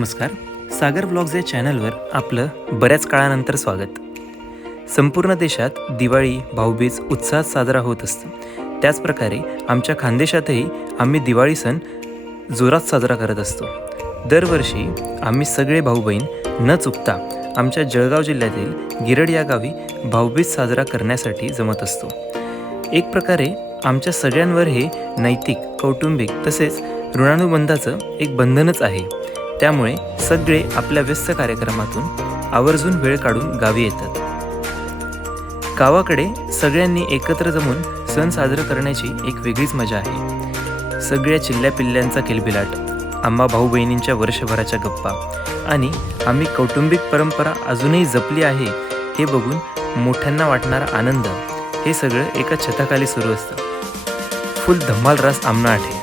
नमस्कार. सागर ब्लॉग्स या चॅनलवर आपलं बऱ्याच काळानंतर स्वागत. संपूर्ण देशात दिवाळी भाऊबीज उत्साहात साजरा होत असतो. त्याचप्रकारे आमच्या खानदेशातही आम्ही दिवाळी सण जोरात साजरा करत असतो. दरवर्षी आम्ही सगळे भाऊ बहीण न चुकता आमच्या जळगाव जिल्ह्यातील गिरड या गावी भाऊबीज साजरा करण्यासाठी जमत असतो. एक प्रकारे आमच्या सगळ्यांवर हे नैतिक कौटुंबिक तसेच ऋणानुबंधाचं एक बंधनच आहे. त्यामुळे सगळे आपल्या व्यस्त कार्यक्रमातून आवर्जून वेळ काढून गावी येतात. गावाकडे सगळ्यांनी एकत्र जमून सण साजरा करण्याची एक वेगळीच मजा आहे. सगळ्या चिल्ल्या पिल्ल्यांचा किलबिलाट आम्हा भाऊ बहिणींच्या वर्षभराच्या गप्पा आणि आम्ही कौटुंबिक परंपरा अजूनही जपली आहे हे बघून मोठ्यांना वाटणारा आनंद हे सगळं एका छताखाली सुरू असतं. फुल धम्माल रास आमना आठे.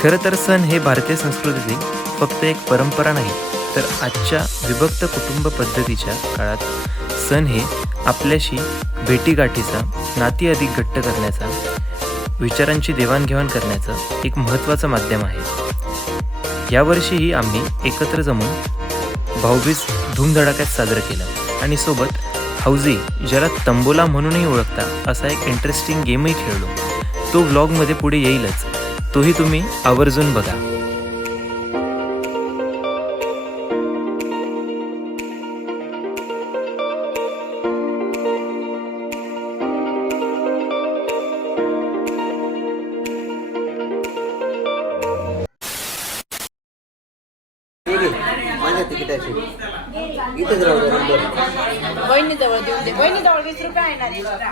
खरं तर सण हे भारतीय संस्कृतीतील फक्त एक परंपरा नाही तर आजच्या विभक्त कुटुंब पद्धतीच्या काळात सण हे आपल्याशी भेटीगाठीचा नाती अधिक घट्ट करण्याचा विचारांची देवाणघेवाण करण्याचं एक महत्त्वाचं माध्यम आहे. यावर्षीही आम्ही एकत्र जमून भाऊबीज धूमधडाक्यात साजरं केलं आणि सोबत हौजी ज्याला तंबोला म्हणूनही ओळखता असा एक इंटरेस्टिंग गेमही खेळलो. तो व्लॉगमध्ये पुढे येईलच. तोही तुम्ही आवर्जून बघा. तिकिटाची इथेच राहू दे नंबर बहिणीजवळ देऊन दे बहिणीजवळ वीस रुपये आहे ना extra.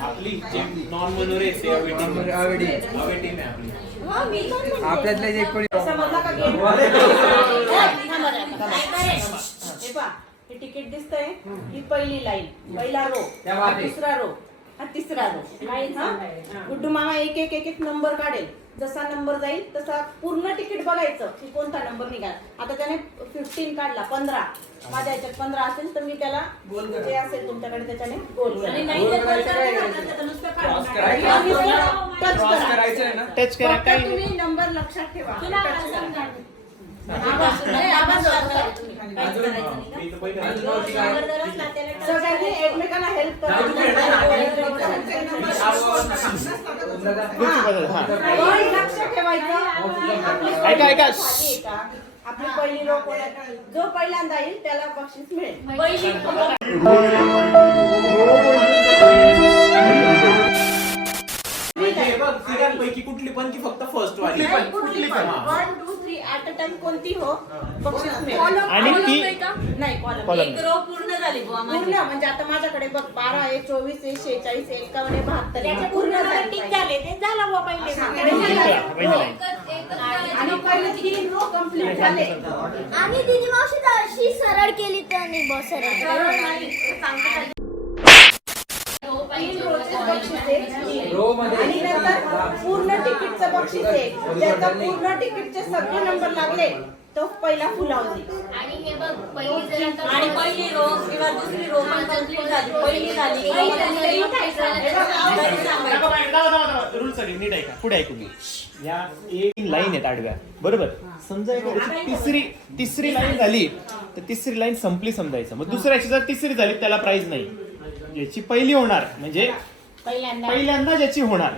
आपली जी नॉन मनोरे आहे, ते awaiting आहे. Awaiting आहे आपली. आपल्यातले जे कोणी हे तिकीट दिसतंय ही पहिली लाईन पहिला रो हा दुसरा रो हा तिसरा रो हा? गुड्डू मामा एक एक एक एक नंबर काढेल. जसा नंबर जाईल तसा पूर्ण तिकीट बघायचं की कोणता नंबर निघाला. आता त्याने फिफ्टीन काढला पंधरा. माझ्या याच्यात पंधरा असेल तर मी त्याला जे असेल तुमच्याकडे त्याच्याने गोल टच करा तुम्ही नंबर लक्षात ठेवा. करा. नाही, तुम्ही. नाही सगळ्यांनी एकमेकांना हेल्प हा. लक्ष ठेवायचं आपली ऐका, ऐका. पहिली? आपली जो पहिल्यांदा येईल त्याला बक्षीस मिळेल कुठली पण की फक्त फर्स्ट वाली कुठली पण. One two three at a time कोणती हो? बक्षीस मिळेल. आणि ती नाही कॉलम एक रो पूर्ण झाली पूर्ण? म्हणजे आता माझ्याकडे बघ बारा आहे चोवीस आहे शेहेचाळीस आहे एकावन्न आहे, बहात्तर आहे. पूर्ण झाले ते झालं बुवा पहिले. आणि पहिले तीन रो झाले मावशी अशी सरळ केली तर नाही बस सरळ तीन रोचे बक्षीस आहे. आणि नंतर पूर्ण तिकीटचं बक्षीस आहे ज्याचा पूर्ण तिकीटचे सगळे नंबर लागले तो पहिला फुलावली आणि हे बघ पहिली जर आता आणि पहिली रो किंवा दुसरी रो पण कंप्लीट झाली पहिली झाली. पहिली झाली तरी काय रूल सगळे नीट ऐका. पुढे ऐकू मी. या एक लाईन आहेत आडव्या. बरोबर? समजा तिसरी तिसरी लाईन झाली तर तिसरी लाईन संपली समजायचं. मग दुसऱ्याची जर तिसरी झाली त्याला प्राइज नाही. याची पहिली होणार म्हणजे पहिल्यांदा. पहिल्यांदा ज्याची होणार.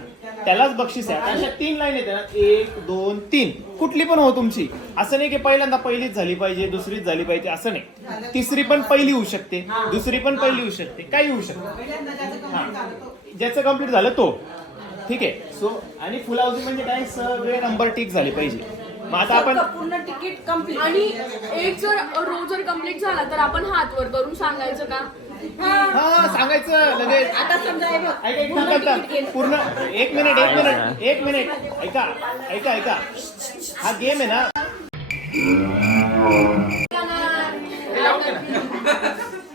त्यालाच बक्षीस आहे. अशा तीन लाईन येते ना. एक दोन तीन. कुठली पण हो तुमची. असं नाही की पहिल्यांदा पहिलीच झाली पाहिजे दुसरीच झाली पाहिजे असं नाही. तिसरी पण पहिली होऊ शकते दुसरी पण पहिली होऊ शकते काही होऊ शकते. हा. ज्याचं कंप्लीट झालं तो. ठीक आहे. सो आणि फुलावजी म्हणजे काय? सगळे नंबर टिक झाले पाहिजे. मग आता आपण पूर्ण तिकीट कंप्लीट आणि एक जर रो जर कंप्लीट झाला तर आपण हात वर करून सांगायचं का? हा सांगायचं लगेच. आता समजा हे बघ ऐका एक पूर्ण मिनिट तिकीट गेलं. पूर्ण एक मिनिट एक मिनिट एक मिनिट. ऐका ऐका ऐका. हा गेम आहे ना?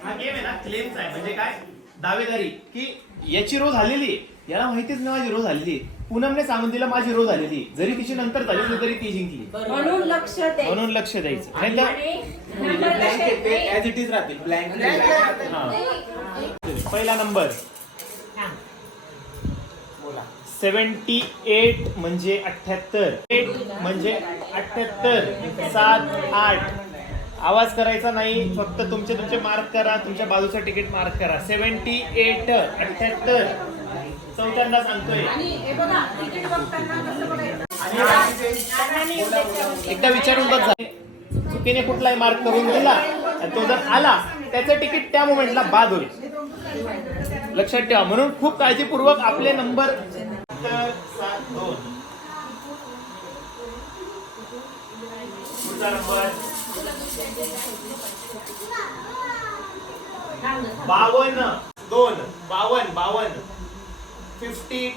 हा गेम आहे ना क्लेमचा आहे. म्हणजे काय? दावेदारी. की याची रो झालेली आहे. याला माहितीच नाही माझी रो झालेली आहे. पूनमने सांगून दिलं माझी रो झालेली आहे. जरी तिची नंतर झाली असली तरी ती जिंकली. म्हणून लक्ष द्यायचं. म्हणून लक्ष द्यायचं. नाहीतर ब्लँक ते ऍज इट इज राहतील हा. पहिला नंबर. सेवन्टी एट म्हणजे अठ्याहत्तर. एट म्हणजे अठ्याहत्तर. सात आठ. आवाज करायचा नाही. फक्त तुमचे तुमचे मार्क करा. तुमच्या बाजूचं तिकीट मार्क करा. सेव्हन्टी एट अठ्याहत्तर. चौथ्यांदा सांगतोय. एकदा विचारून बघ चुकीने कुठलाही मार्क करून दिला तो जर आला त्याचं तिकीट त्या मोमेंटला बाद होईल. लक्षात ठेवा म्हणून खूप काळजीपूर्वक आपले नंबर सात दोन नंबर बावन्न दोन बावन्न बावन्न फिफ्टी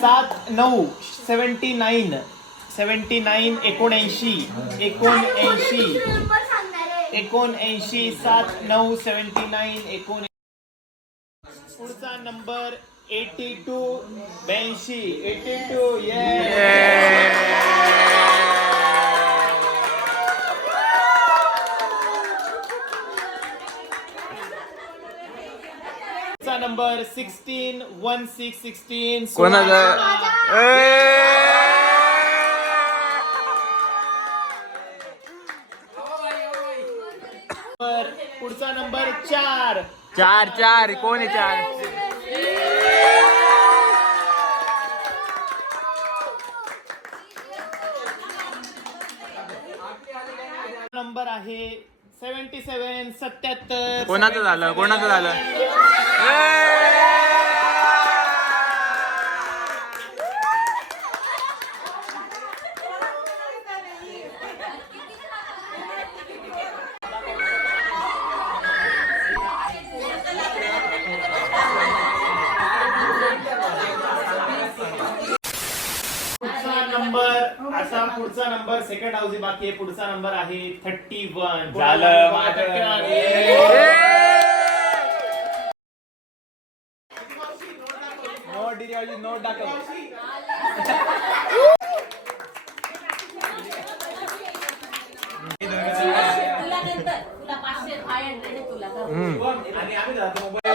सात नऊ सेवन्टी नाईन सेवन्टी नाईन एकोणऐंशी एकोणऐंशी एकोणऐंशी सात नऊ सेवन्टी नाईन एकोण पुढचा नंबर एटी टू ब्याऐंशी. एटी टू ये सिक्स्टीन वन सिक्स सिक्स्टीन पुढचा नंबर चार. चार चार कोण आहे चार? नंबर आहे सेव्हन्टी सेव्हन सत्याहत्तर कोणाचं झालं? कोणाचं झालं? पुढचा नंबर सेकंड हाऊस बाकी आहे. पुढचा नंबर आहे थर्टी वन झालं माझं. नो डिरिओली नो दाखव तुला नंतर तुला पाचशे फाय हंड्रेड तुला. आणि आम्ही जातो मोबाईल